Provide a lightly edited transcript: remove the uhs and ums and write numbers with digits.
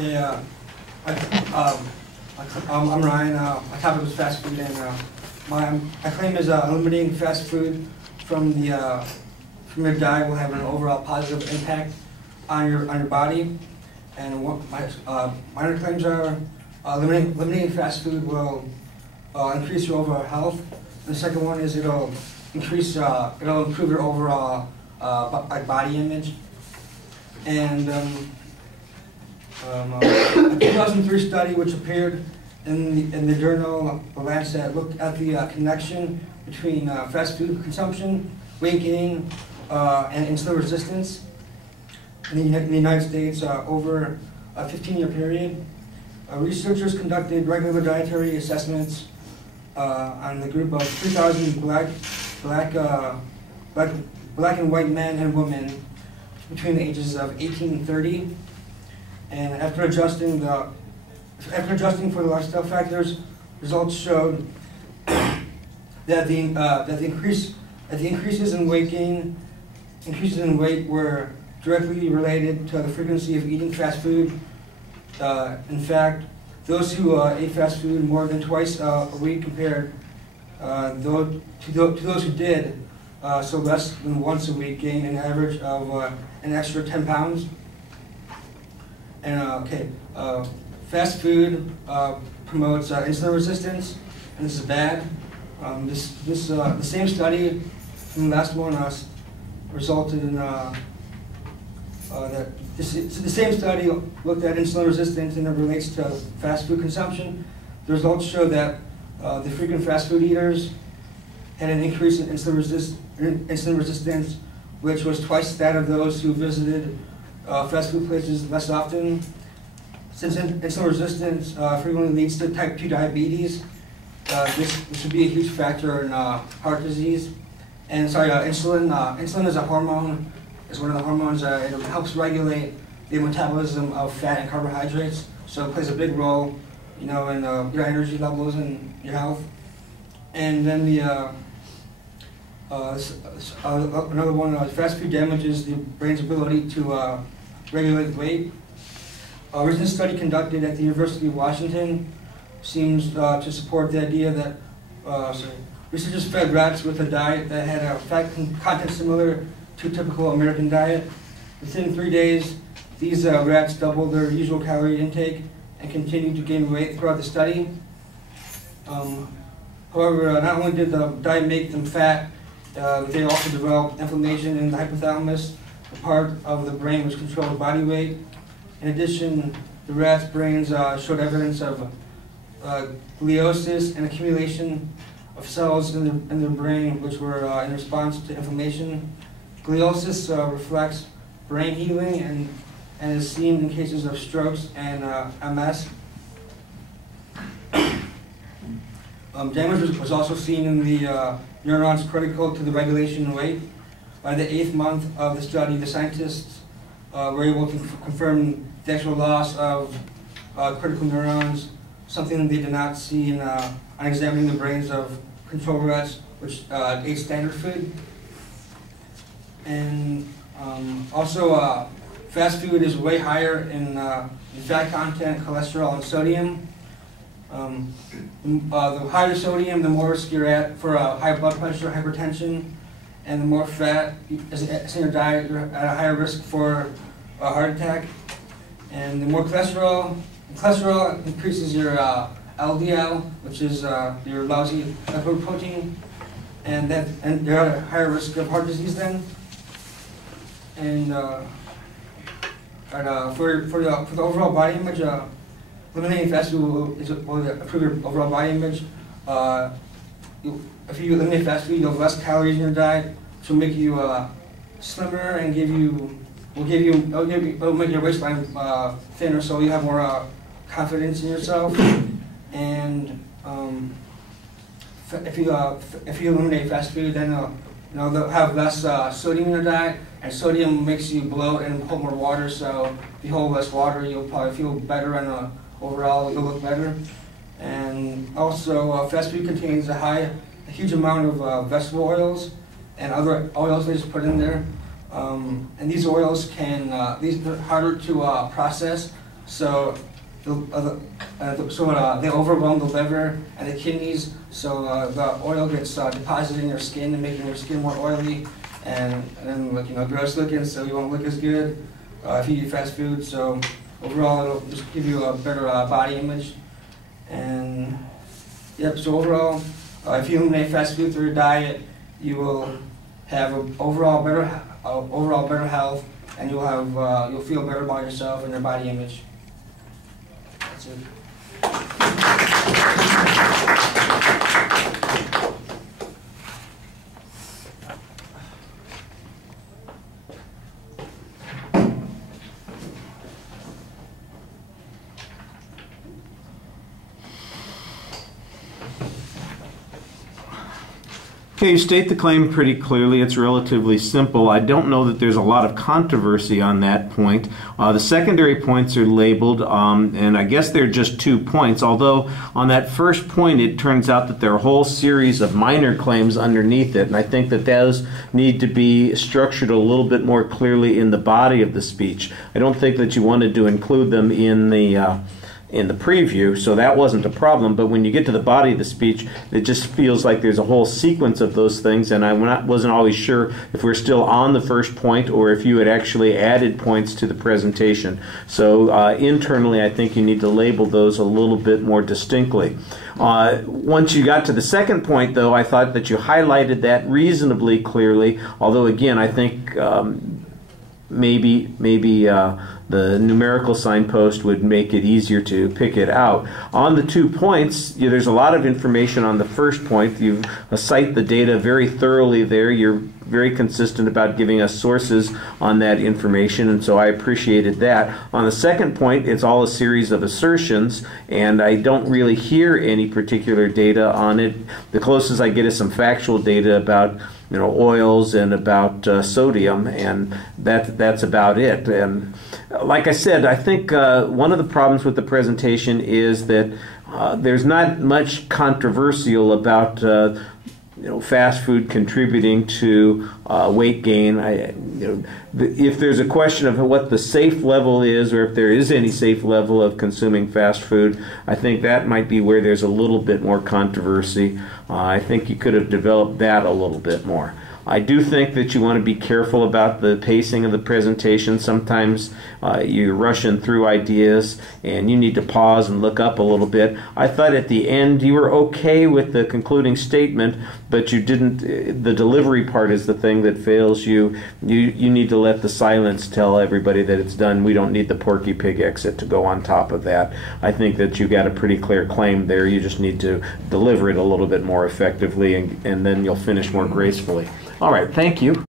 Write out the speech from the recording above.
Okay, I'm Ryan. My topic was fast food, and my claim is eliminating fast food from your diet will have an overall positive impact on your body. And my other claims are eliminating fast food will increase your overall health. And the second one is it'll improve your overall body image. And a 2003 study which appeared in the journal The Lancet looked at the connection between fast food consumption, weight gain, and insulin resistance in the United States over a 15-year period. Researchers conducted regular dietary assessments on the group of 3,000 black and white men and women between the ages of 18 and 30. And after adjusting for the lifestyle factors, results showed that the increases in weight were directly related to the frequency of eating fast food. In fact, those who ate fast food more than twice a week compared to those who did so less than once a week gained an average of an extra 10 pounds. And fast food promotes insulin resistance, and this is bad. The same study from the last one resulted in the same study looked at insulin resistance and it relates to fast food consumption. The results show that the frequent fast food eaters had an increase in insulin resistance, which was twice that of those who visited fast food places less often. Since insulin resistance frequently leads to type 2 diabetes, this would be a huge factor in heart disease. And insulin is a hormone. It's one of the hormones. It helps regulate the metabolism of fat and carbohydrates. So it plays a big role, in your energy levels and your health. And then another one, fast food damages the brain's ability to regulate weight. A recent study conducted at the University of Washington seems to support the idea that researchers fed rats with a diet that had a fat content similar to a typical American diet. Within 3 days, these rats doubled their usual calorie intake and continued to gain weight throughout the study. However, not only did the diet make them fat, they also developed inflammation in the hypothalamus, the part of the brain which controls body weight. In addition, the rats' brains showed evidence of gliosis and accumulation of cells in their brain which were in response to inflammation. Gliosis reflects brain healing and is seen in cases of strokes and MS. Damage was also seen in the neurons critical to the regulation of weight. By the 8th month of the study, the scientists were able to confirm the actual loss of critical neurons, something they did not see on examining the brains of control rats, which ate standard food. And also, fast food is way higher in fat content, cholesterol, and sodium. The higher sodium, the more risk you're at for high blood pressure, hypertension, and the more fat is in your diet, you're at a higher risk for a heart attack. And the more cholesterol increases your LDL, which is your lousy lipoprotein, and you're at a higher risk of heart disease then. And for the overall body image, eliminating fast food will improve your overall body image. If you eliminate fast food, you'll have less calories in your diet, which will make you slimmer and it'll make your waistline thinner, so you have more confidence in yourself. And if you eliminate fast food, then they'll have less sodium in your diet, and sodium makes you bloat and hold more water. So if you hold less water, you'll probably feel better and overall you'll look better. And also, fast food contains a huge amount of vegetable oils and other oils they just put in there. And these oils they're harder to process, So they overwhelm the liver and the kidneys, so the oil gets deposited in your skin and making your skin more oily and gross looking, so you won't look as good if you eat fast food. So overall, it'll just give you a better body image. And yep. So overall, if you eliminate fast food through your diet, you will have overall better health, and you'll feel better about yourself and your body image. That's it. Okay, you state the claim pretty clearly. It's relatively simple. I don't know that there's a lot of controversy on that point. The secondary points are labeled, and I guess they're just 2 points, although on that first point it turns out that there are a whole series of minor claims underneath it, and I think that those need to be structured a little bit more clearly in the body of the speech. I don't think that you wanted to include them in the preview, so that wasn't a problem. But when you get to the body of the speech, it just feels like there's a whole sequence of those things, and I wasn't always sure if we're still on the first point or if you had actually added points to the presentation. So internally, I think you need to label those a little bit more distinctly. Once you got to the second point, though, I thought that you highlighted that reasonably clearly, although again, I think maybe the numerical signpost would make it easier to pick it out. On the 2 points, there's a lot of information on the first point. You cite the data very thoroughly there. You're very consistent about giving us sources on that information, and so I appreciated that. On the second point, it's all a series of assertions, and I don't really hear any particular data on it. The closest I get is some factual data about oils and about sodium, and that's about it. And like I said, I think one of the problems with the presentation is that there's not much controversial about fast food contributing to weight gain. If there's a question of what the safe level is, or if there is any safe level of consuming fast food, I think that might be where there's a little bit more controversy. I think you could have developed that a little bit more. I do think that you want to be careful about the pacing of the presentation. Sometimes you're rushing through ideas and you need to pause and look up a little bit. I thought at the end you were okay with the concluding statement, but you didn't. The delivery part is the thing that fails you. You need to let the silence tell everybody that it's done. We don't need the Porky Pig exit to go on top of that. I think that you got a pretty clear claim there. You just need to deliver it a little bit more effectively, and then you'll finish more gracefully. All right, thank you.